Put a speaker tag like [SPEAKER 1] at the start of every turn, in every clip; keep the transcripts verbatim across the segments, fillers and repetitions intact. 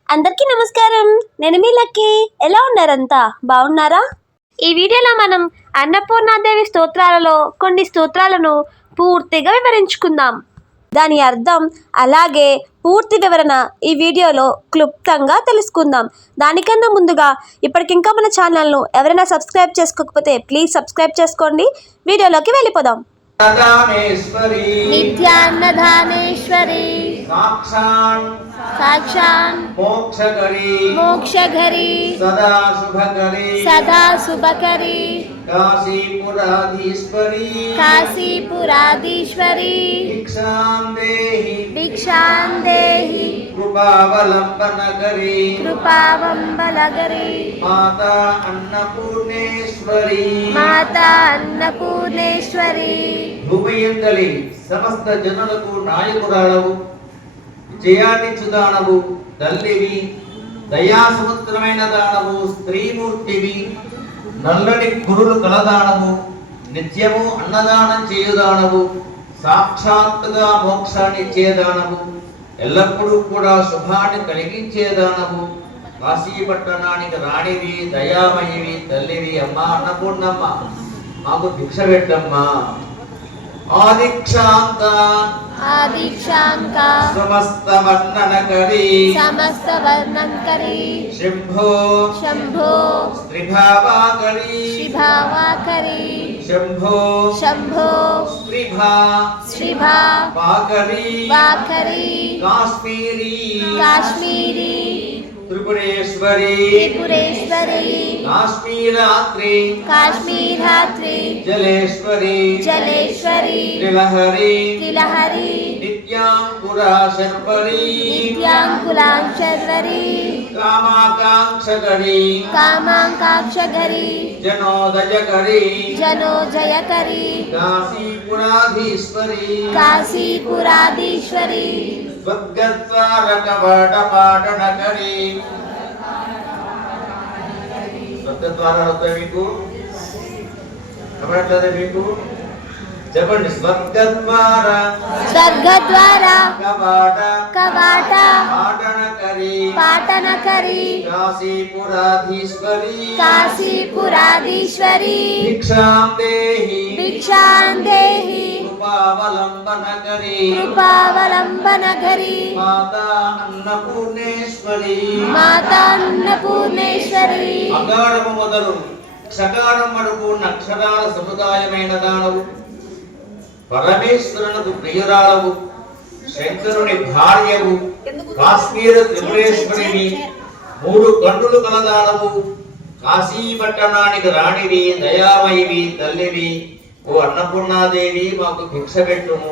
[SPEAKER 1] అందరికీ నమస్కారం. నేను మీ లక్కీ. ఎలా ఉన్నారంతా? బాగున్నారా? ఈ వీడియోలో మనం అన్నపూర్ణాదేవి స్తోత్రాలలో కొన్ని స్తోత్రాలను పూర్తిగా వివరించుకుందాం. దాని అర్థం అలాగే పూర్తి వివరణ ఈ వీడియోలో క్లుప్తంగా తెలుసుకుందాం. దానికన్నా ముందుగా ఇప్పటికింకా మన ఛానల్ను ఎవరైనా సబ్స్క్రైబ్ చేసుకోకపోతే ప్లీజ్ సబ్స్క్రైబ్ చేసుకోండి. వీడియోలోకి వెళ్ళిపోదాం.
[SPEAKER 2] నిత్యాన్నదానేశ్వరి
[SPEAKER 3] సాక్షాన్
[SPEAKER 2] సాక్షాన్
[SPEAKER 3] మోక్షకరి
[SPEAKER 2] మోక్షఘరి
[SPEAKER 3] సదా శుభకరి
[SPEAKER 2] సదా శుభకరి
[SPEAKER 3] కాశీపురాధీశ్వరి
[SPEAKER 2] కాశీపురాధీశ్వరి
[SPEAKER 3] భిక్షాం దేహి
[SPEAKER 2] భిక్షాం దేహి
[SPEAKER 3] కృపావలంబనకరి
[SPEAKER 2] కృపావంబలగరి
[SPEAKER 3] మాతా అన్నపూర్ణేశ్వరి
[SPEAKER 2] మాతా అన్నపూర్ణేశ్వరి
[SPEAKER 3] భూమియందలి సమస్త జనులకు నాయకురాలవు, జయాన్నిచ్చు దానవు, తల్లివి, దయాసముద్రమైన దానవు, స్త్రీమూర్తివి, నల్లని గురులు కలదానవు, నిత్యము అన్నదానం చేయుదానవు, సాక్షాత్తుగా మోక్షాన్ని ఇచ్చేదానవు, ఎల్లప్పుడూ కూడా శుభాన్ని కలిగించేదానవు, కాశీ పట్టణానికి రాణివి, దయామయివి, తల్లివి, అమ్మ అన్నపూర్ణమ్మ మాకు భిక్ష పెట్టమ్మా. ఆదిక్షాంత
[SPEAKER 2] ఆదిక్షాంక
[SPEAKER 3] సమస్త వర్ణనకరి
[SPEAKER 2] సమస్త వర్ణంకరి
[SPEAKER 3] శంభో
[SPEAKER 2] శంభో
[SPEAKER 3] స్త్రీభావాకరి
[SPEAKER 2] శ్రీభావాకరి
[SPEAKER 3] శంభో
[SPEAKER 2] శంభో
[SPEAKER 3] స్త్రీభా
[SPEAKER 2] శ్రీభా
[SPEAKER 3] వాకరి
[SPEAKER 2] వాకరి
[SPEAKER 3] కాశ్మీరీ
[SPEAKER 2] కాశ్మీరి
[SPEAKER 3] త్రిపురేశ్వరి
[SPEAKER 2] త్రిపురేశ్వరి
[SPEAKER 3] కాశ్మీరాత్రి
[SPEAKER 2] కాశ్మీరాత్రి
[SPEAKER 3] జలేశ్వరి
[SPEAKER 2] జలేశ్వరి
[SPEAKER 3] త్రిలహరి
[SPEAKER 2] త్రిలహరి
[SPEAKER 3] నిత్యాంకురా శర్వరి
[SPEAKER 2] నిత్యాంకులాంశర్వరి
[SPEAKER 3] కామాకాంక్షకరి
[SPEAKER 2] కామాంకాక్షగరి
[SPEAKER 3] జనోదయకరి
[SPEAKER 2] జనోజయకరి
[SPEAKER 3] కాశీపురాధీశ్వరి
[SPEAKER 2] కాశీపురాధీశ్వరి
[SPEAKER 3] స్వర్గద్వార కవాట పాటనకరి. స్వర్గద్వారాలు వస్తాయి మీకు? కబడట్లేదా మీకు? చెప్పండి. స్వర్గద్వార
[SPEAKER 2] స్వర్గద్వార
[SPEAKER 3] కవాట
[SPEAKER 2] కవాట
[SPEAKER 3] పాటనకరి
[SPEAKER 2] పాటనకరి
[SPEAKER 3] కాశీపురాధీశ్వరి
[SPEAKER 2] కాశీపురాధీశ్వరి
[SPEAKER 3] భిక్షాం దేహి
[SPEAKER 2] భిక్షాం దేహి
[SPEAKER 3] కృపావలంబనకరి
[SPEAKER 2] కృపావలంబనగరి
[SPEAKER 3] మాతా అన్నపూర్ణేశ్వరి
[SPEAKER 2] మాతా అన్నపూర్ణేశ్వరి.
[SPEAKER 3] అకారము మొదలు క్షకారం వరకు అక్షరాల సముదాయమైన దానవు, పరమేశ్వరునకు ప్రియురాలవు, శంకరుని భార్యవు, కాశ్మీర త్రిపురేశ్వరిని, మూడు కన్నులు కలదానవు, కాశీ పట్టణానికి రాణివి, దయామయివి, తల్లివి, ఓ అన్నపూర్ణాదేవి మాకు భిక్ష పెట్టుము.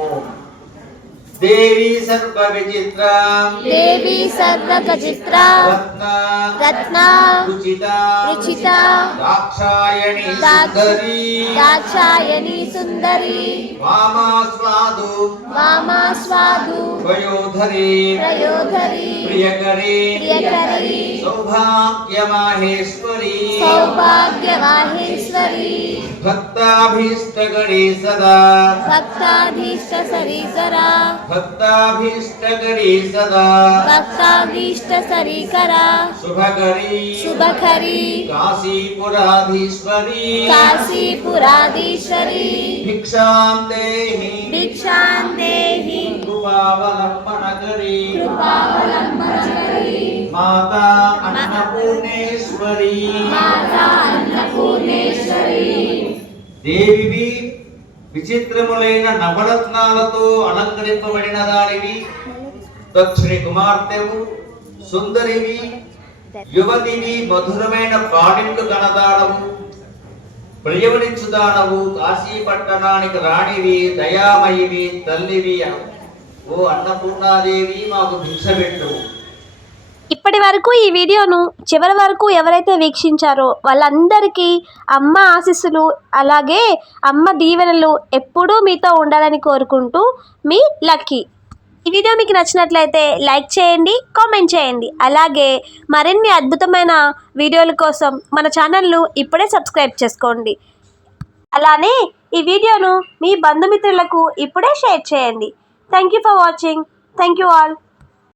[SPEAKER 3] దేవి సర్వ విచిత్ర
[SPEAKER 2] దేవి సర్వక చిత్ర
[SPEAKER 3] రత్న
[SPEAKER 2] రత్న
[SPEAKER 3] రుచిత
[SPEAKER 2] రుచిత
[SPEAKER 3] దాక్షాయణి సుందరి
[SPEAKER 2] దాక్షాయణి సుందరి
[SPEAKER 3] వామాస్వాదు
[SPEAKER 2] వామాస్వాదు
[SPEAKER 3] వయోధరి
[SPEAKER 2] ప్రయోధరి
[SPEAKER 3] ప్రియకరి
[SPEAKER 2] ప్రియకరి
[SPEAKER 3] సౌభాగ్యమాహేశ్వరి
[SPEAKER 2] సౌభాగ్యవాహేశ్వరి
[SPEAKER 3] భక్తాభీష్టకరి సదా
[SPEAKER 2] భక్తాధీష్ట సరీకరా
[SPEAKER 3] భక్తాభీష్టకరి సదా
[SPEAKER 2] భక్తాధీష్ట సరీకరా
[SPEAKER 3] శుభకరి
[SPEAKER 2] శుభకరి
[SPEAKER 3] కాశీపురాధీశ్వరి
[SPEAKER 2] కాశీపురాధీశ్వరి
[SPEAKER 3] భిక్షాం దేహి
[SPEAKER 2] భిక్షాం దేహి
[SPEAKER 3] కృపావలంబనకరి
[SPEAKER 2] కృపావలంబనకరి
[SPEAKER 3] మాతా అన్నపూర్ణేశ్వరి
[SPEAKER 2] మాతా అన్నపూర్ణేశ్వరి.
[SPEAKER 3] దేవివి విచిత్రములైన నవరత్నాలతో అలంకరింపబడిన దానివి, దక్షిణి కుమార్తెవు, సుందరివి, యువతివి, మధురమైన పాడిండు కనదానవు, ప్రియవనిచ్చుదానవు, కాశీ పట్టణానికి రాణివి, దయామయివి, తల్లివి, ఓ అన్నపూర్ణాదేవి మాకు భిక్ష పెట్టు.
[SPEAKER 1] ఇప్పటి వరకు ఈ వీడియోను చివరి వరకు ఎవరైతే వీక్షించారో వాళ్ళందరికీ అమ్మ ఆశీస్సులు అలాగే అమ్మ దీవెనలు ఎప్పుడూ మీతో ఉండాలని కోరుకుంటూ మీ లక్కీ. ఈ వీడియో మీకు నచ్చినట్లయితే లైక్ చేయండి, కామెంట్ చేయండి. అలాగే మరిన్ని అద్భుతమైన వీడియోల కోసం మన ఛానల్ను ఇప్పుడే సబ్స్క్రైబ్ చేసుకోండి. అలానే ఈ వీడియోను మీ బంధుమిత్రులకు ఇప్పుడే షేర్ చేయండి. Thank you for watching. Thank you all.